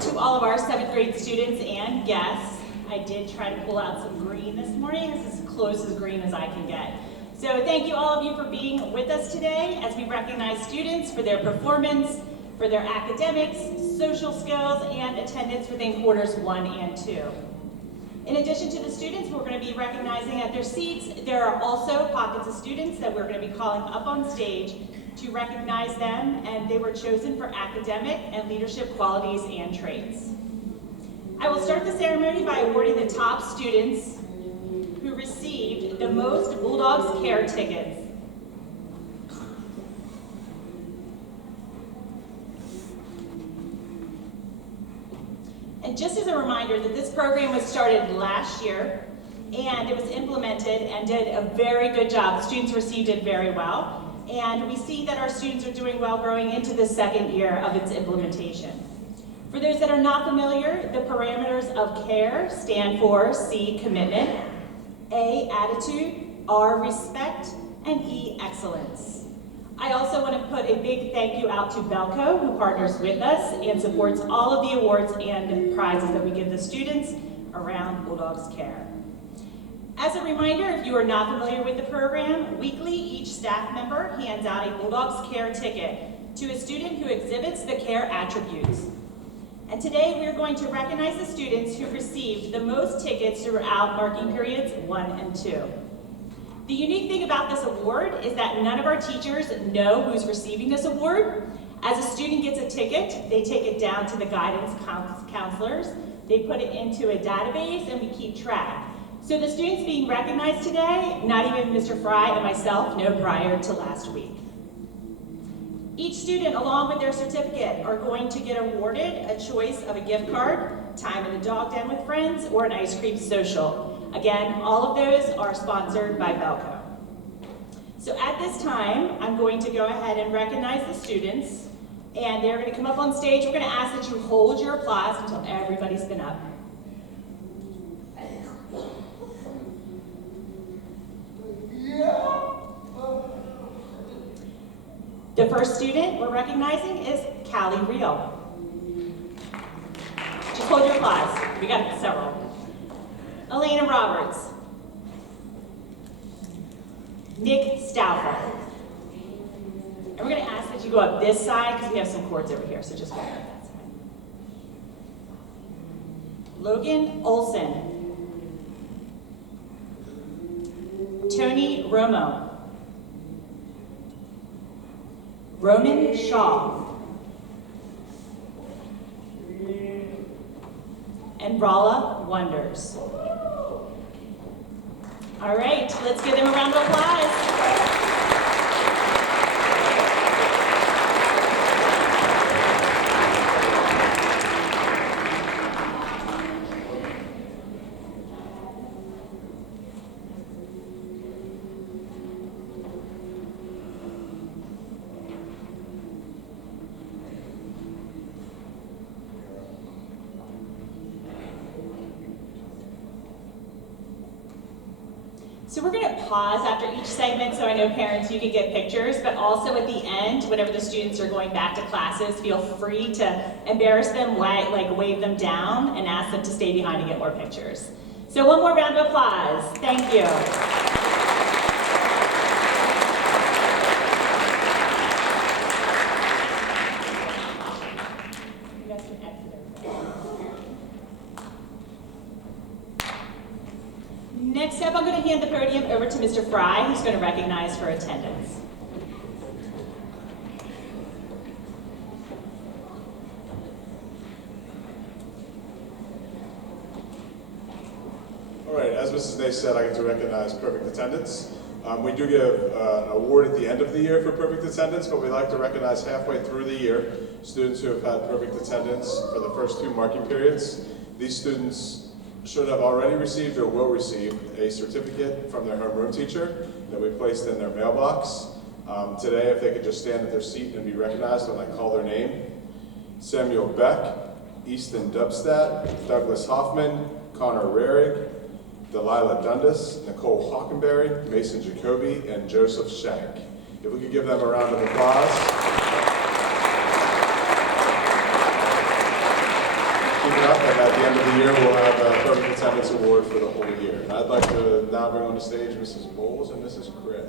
to all of our 7th grade students and guests. I did try to pull out some green this morning. This is as close as green as I can get. So thank you all of you for being with us today as we recognize students for their performance, for their academics, social skills, and attendance within quarters 1 and 2. In addition to the students we're going to be recognizing at their seats, there are also pockets of students that we're going to be calling up on stage to recognize them, and they were chosen for academic and leadership qualities and traits. I will start the ceremony by awarding the top students who received the most Bulldogs Care tickets. And just as a reminder that this program was started last year, and it was implemented and did a very good job. The students received it very well. And we see that our students are doing well growing into the 2nd year of its implementation. For those that are not familiar, the parameters of CARE stand for C, commitment, A, attitude, R, respect, and E, excellence. I also want to put a big thank you out to Belco, who partners with us and supports all of the awards and prizes that we give the students around Bulldogs Care. As a reminder, if you are not familiar with the program, weekly each staff member hands out a Bulldogs Care ticket to a student who exhibits the CARE attributes. And today we are going to recognize the students who received the most tickets throughout marking periods 1 and 2. The unique thing about this award is that none of our teachers know who's receiving this award. As a student gets a ticket, they take it down to the guidance counselors, they put it into a database, and we keep track. So the students being recognized today, not even Mr. Fry and myself know prior to last week. Each student, along with their certificate, are going to get awarded a choice of a gift card, time in the dog den with friends, or an ice cream social. Again, all of those are sponsored by Belco. So at this time, I'm going to go ahead and recognize the students, and they're going to come up on stage. We're going to ask that you hold your applause until everybody's been up. The first student we're recognizing is Callie Real. Just hold your applause. We got several. Elena Roberts. Nick Stauffer. And we're going to ask that you go up this side because we have some cords over here, so just go up that side. Logan Olson. Tony Romo. Roman Shaw. And Rala Wonders. All right, let's give them a round of applause. So we're going to pause after each segment so I know parents you can get pictures, but also at the end, whenever the students are going back to classes, feel free to embarrass them, like wave them down, and ask them to stay behind to get more pictures. So one more round of applause. Thank you. Next up, I'm going to hand the podium over to Mr. Fry, who's going to recognize for attendance. All right, as Mrs. Day said, I get to recognize perfect attendance. We do give an award at the end of the year for perfect attendance, but we like to recognize halfway through the year students who have had perfect attendance for the first 2 marking periods. These students should have already received or will receive a certificate from their homeroom teacher that we placed in their mailbox. Today, if they could just stand at their seat and be recognized when I call their name. Samuel Beck, Easton Dubstat, Douglas Hoffman, Connor Rarig, Delilah Dundas, Nicole Hockenberry, Mason Jacoby, and Joseph Shank. If we could give them a round of applause. up, and at the end of the year, we'll have a perfect attendance award for the whole year. And I'd like to now bring on the stage Mrs. Bowles and Mrs. Craig.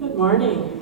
Good morning.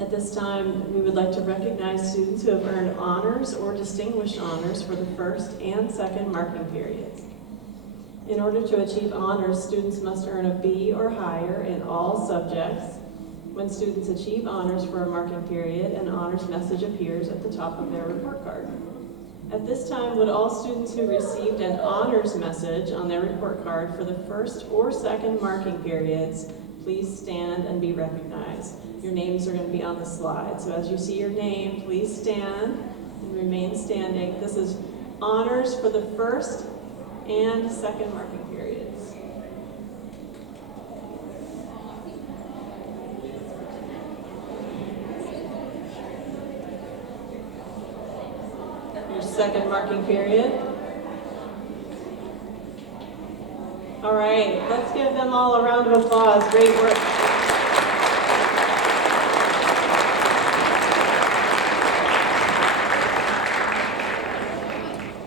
At this time, we would like to recognize students who have earned honors or distinguished honors for the first and second marking periods. In order to achieve honors, students must earn a B or higher in all subjects. When students achieve honors for a marking period, an honors message appears at the top of their report card. At this time, would all students who received an honors message on their report card for the first or second marking periods please stand and be recognized. Your names are going to be on the slide. So as you see your name, please stand and remain standing. This is honors for the first and second marking periods. Your second marking period. All right, let's give them all a round of applause. Great work.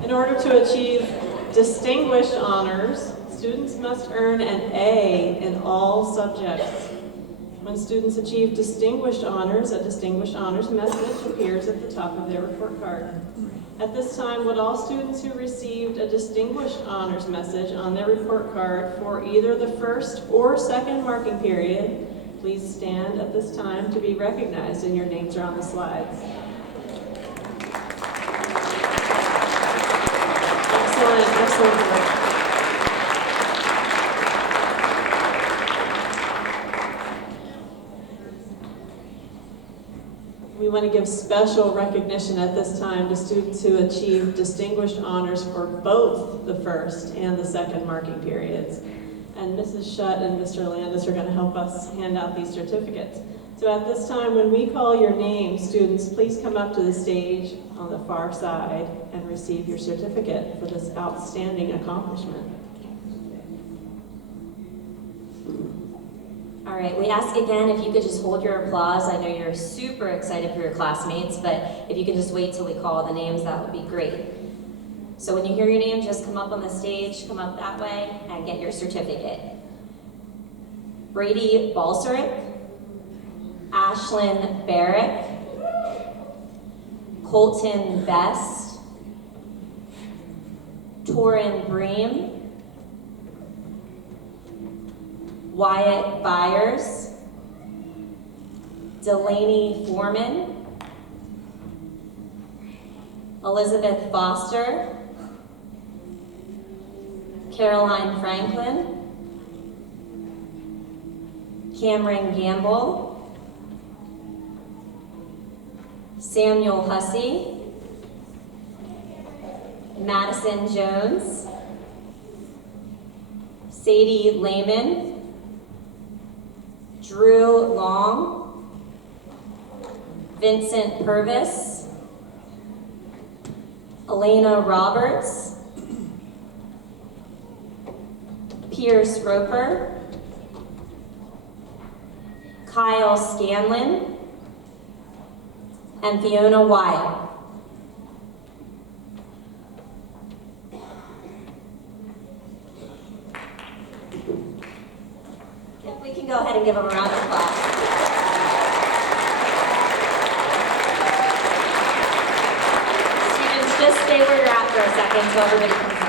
In order to achieve distinguished honors, students must earn an A in all subjects. When students achieve distinguished honors, a distinguished honors message appears at the top of their report card. At this time, would all students who received a distinguished honors message on their report card for either the first or second marking period, please stand at this time to be recognized, and your names are on the slides. Excellent work. We want to give special recognition at this time to students who achieved distinguished honors for both the first and the second marking periods. And Mrs. Shutt and Mr. Landis are going to help us hand out these certificates. So at this time, when we call your name, students, please come up to the stage on the far side and receive your certificate for this outstanding accomplishment. All right, we ask again if you could just hold your applause. I know you're super excited for your classmates, but if you can just wait till we call the names, that would be great. So when you hear your name, just come up on the stage, come up that way, and get your certificate. Brady Balserick, Ashlyn Barrick, Colton Best, Torin Bream, Wyatt Byers, Delaney Foreman, Elizabeth Foster, Caroline Franklin, Cameron Gamble, Samuel Hussey, Madison Jones, Sadie Lehman, Drew Long, Vincent Purvis, Elena Roberts, Pierce Roper, Kyle Scanlon, and Fiona Wyatt. If we can go ahead and give them a round of applause. Students, just stay where you're at for a second until everybody comes up.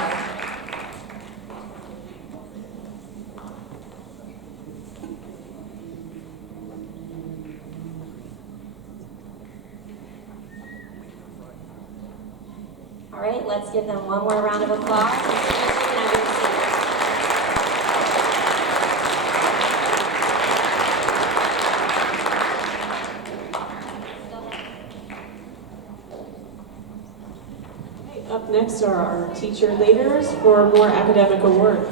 All right, let's give them one more round of applause. And students, you can have your seats. Up next are our teacher leaders for more academic awards.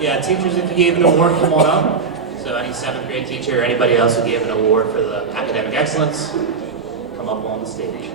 Yeah, teachers, if you gave an award, come on up. So any 7th grade teacher or anybody else who gave an award for the academic excellence, come up on the stage.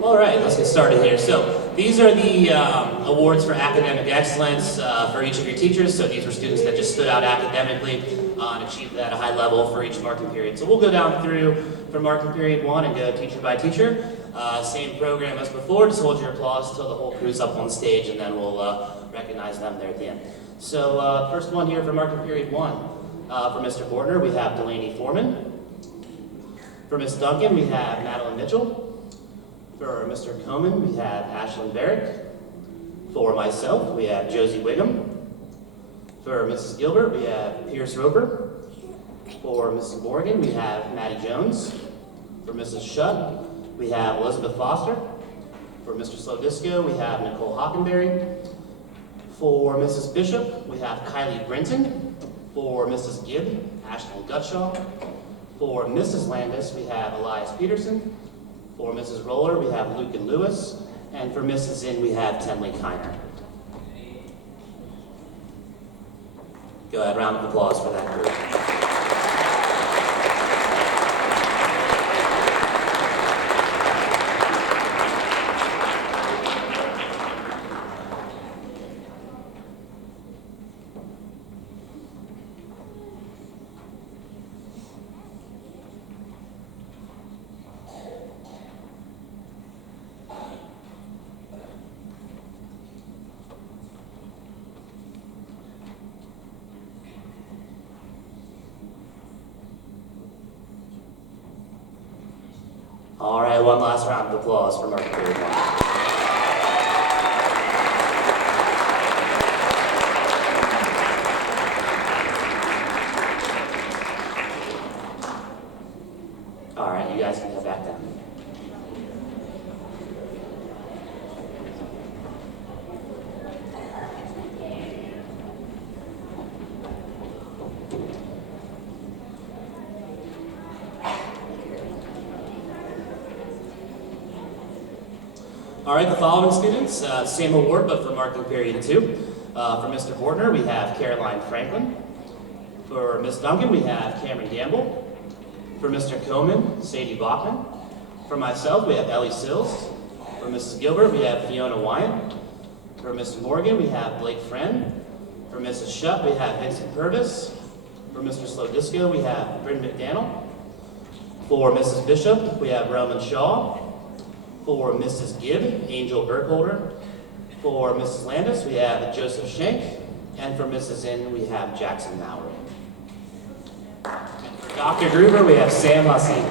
All right, let's get started here. So these are the awards for academic excellence for each of your teachers. So these were students that just stood out academically and achieved at a high level for each marking period. So we'll go down through for marking period 1 and go teacher by teacher. Same program as before, just hold your applause till the whole crew's up on stage, and then we'll recognize them there at the end. So first one here for marking period 1. For Mr. Bortner, we have Delaney Foreman. For Ms. Duncan, we have Madeline Mitchell. For Mr. Coman, we have Ashlyn Barrick. For myself, we have Josie Wiggum. For Mrs. Gilbert, we have Pierce Roper. For Mrs. Morgan, we have Maddie Jones. For Mrs. Shutt, we have Elizabeth Foster. For Mr. Slodisco, we have Nicole Hockenberry. For Mrs. Bishop, we have Kylie Brinton. For Mrs. Gibb, Ashton Gutshaw. For Mrs. Landis, we have Elias Peterson. For Mrs. Roller, we have Luke and Lewis. And for Mrs. Zinn, we have Tenley Kiner. Go ahead, round of applause for that group. All right, one last round of applause for marking period 1. All right, you guys can go back down. All right, the following students, same award, but for marking period 2. For Mr. Bortner, we have Caroline Franklin. For Ms. Duncan, we have Cameron Gamble. For Mr. Coman, Sadie Bachman. For myself, we have Ellie Sills. For Mrs. Gilbert, we have Fiona Wyatt. For Mr. Morgan, we have Blake Friend. For Mrs. Shutt, we have Vincent Purvis. For Mr. Slodisco, we have Bryn McDaniel. For Mrs. Bishop, we have Roman Shaw. For Mrs. Gibb, Angel Burkholder. For Mrs. Landis, we have Joseph Schenk. And for Mrs. Zinn, we have Jackson Mowry. And for Dr. Gruber, we have Sam Hussey.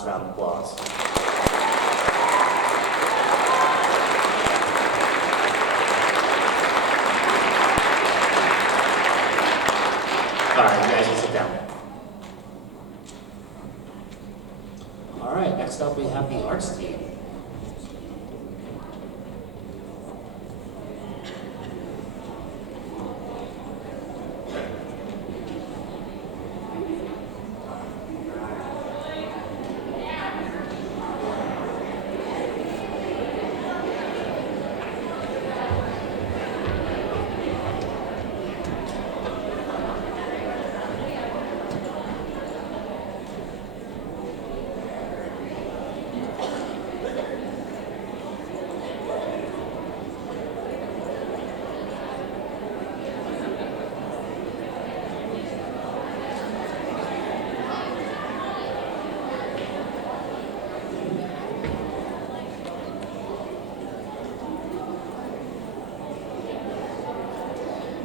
last round of applause. All right, you guys can sit down. All right, next up we have the arts team.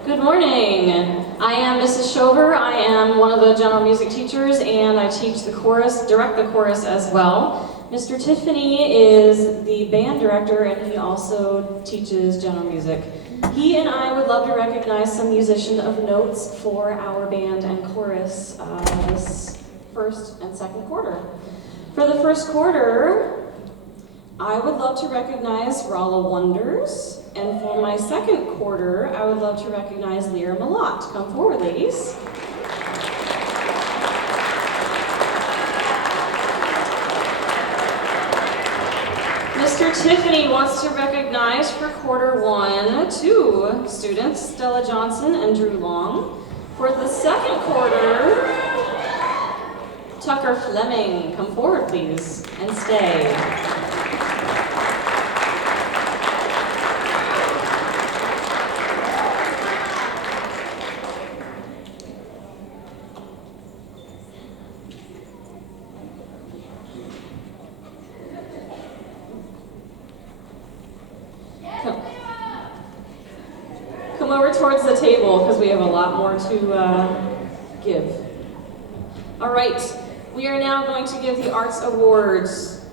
Good morning. I am Mrs. Shover. I am one of the general music teachers and I teach the chorus, direct the chorus as well. Mr. Tiffany is the band director and he also teaches general music. He and I would love to recognize some musician of notes for our band and chorus this first and second quarter. For the first quarter, I would love to recognize Rala Wonders. And for my second quarter, I would love to recognize Lyra Malott. Come forward, ladies. Mr. Tiffany wants to recognize for quarter one, 2 students, Stella Johnson and Drew Long. For the second quarter, Tucker Fleming. Come forward, please, and stay. Come over towards the table because we have a lot more to give. All right, we are now going to give the Arts Awards.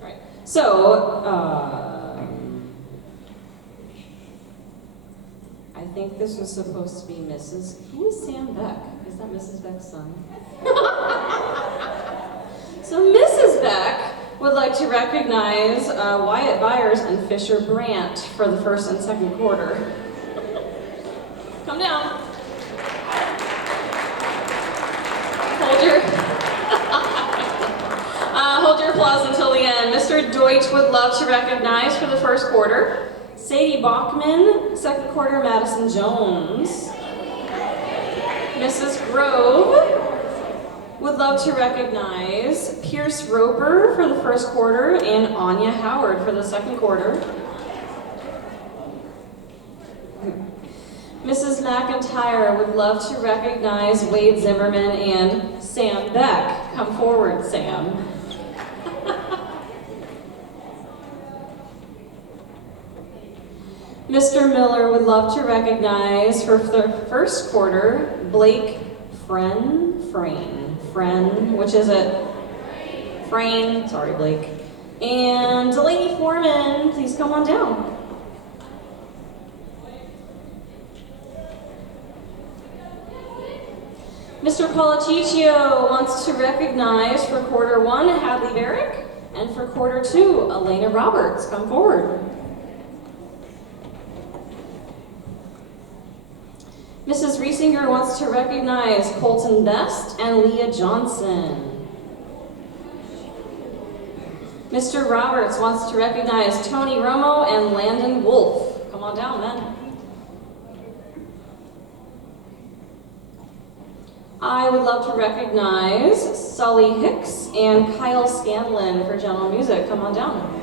All right, so I think this was supposed to be Mrs. Who is Sam Beck? Is that Mrs. Beck's son? So Mrs. Beck would like to recognize Wyatt Byers and Fisher Brandt for the first and second quarter. Come down. Hold your applause until the end. Mr. Deutsch would love to recognize for the first quarter Sadie Bachman, second quarter Madison Jones. Mrs. Grove would love to recognize Pierce Roper for the first quarter and Anya Howard for the second quarter. Mrs. McIntyre would love to recognize Wade Zimmerman and Sam Beck. Come forward, Sam. Mr. Miller would love to recognize for the first quarter Blake Frayne, which is a Frayne, sorry Blake. And Delaney Foreman, please come on down. Mr. Politiccio wants to recognize for quarter one Hadley Barrick, and for quarter two Elena Roberts. Come forward. Mrs. Riesinger wants to recognize Colton Best and Leah Johnson. Mr. Roberts wants to recognize Tony Romo and Landon Wolf. Come on down, men. I would love to recognize Sully Hicks and Kyle Scanlon for general music. Come on down.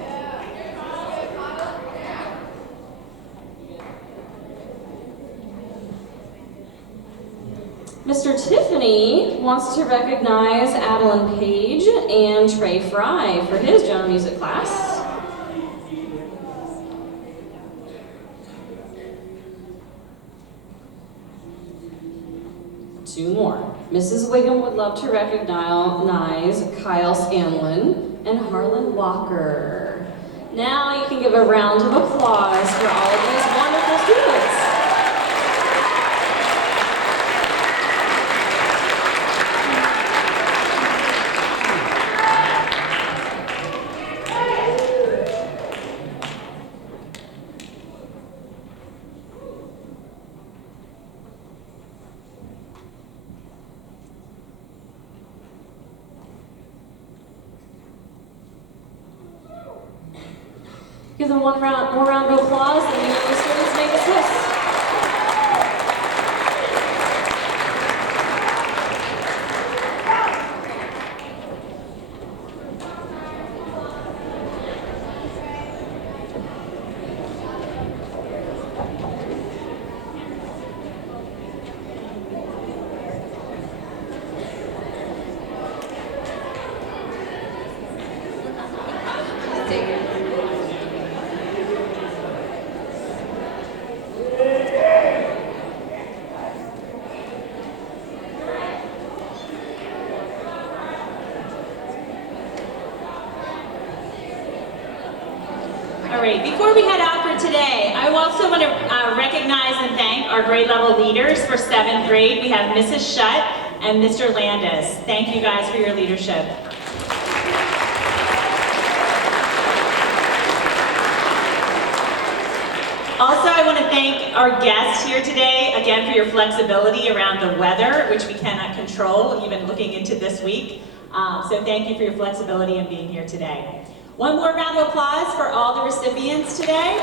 Mr. Tiffany wants to recognize Adeline Page and Trey Fry for his general music class. 2 more. Mrs. Wiggum would love to recognize Kyle Scanlon and Harlan Walker. Now you can give a round of applause for all of these wonderful students. Give them one more round of applause, and you know the students may dismiss. All right, before we head out for today, I also want to recognize and thank our grade level leaders for 7th grade. We have Mrs. Shutt and Mr. Landis. Thank you guys for your leadership. Also, I want to thank our guests here today, again, for your flexibility around the weather, which we cannot control, even looking into this week. So thank you for your flexibility in being here today. One more round of applause for all the recipients today.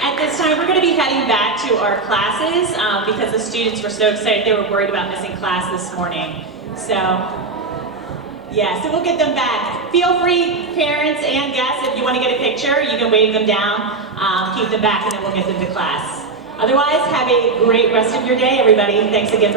At this time, we're going to be heading back to our classes because the students were so excited they were worried about missing class this morning. So, yeah, so we'll get them back. Feel free, parents and guests, if you want to get a picture, you can wave them down, keep them back, and then we'll get them to class. Otherwise, have a great rest of your day, everybody. Thanks again for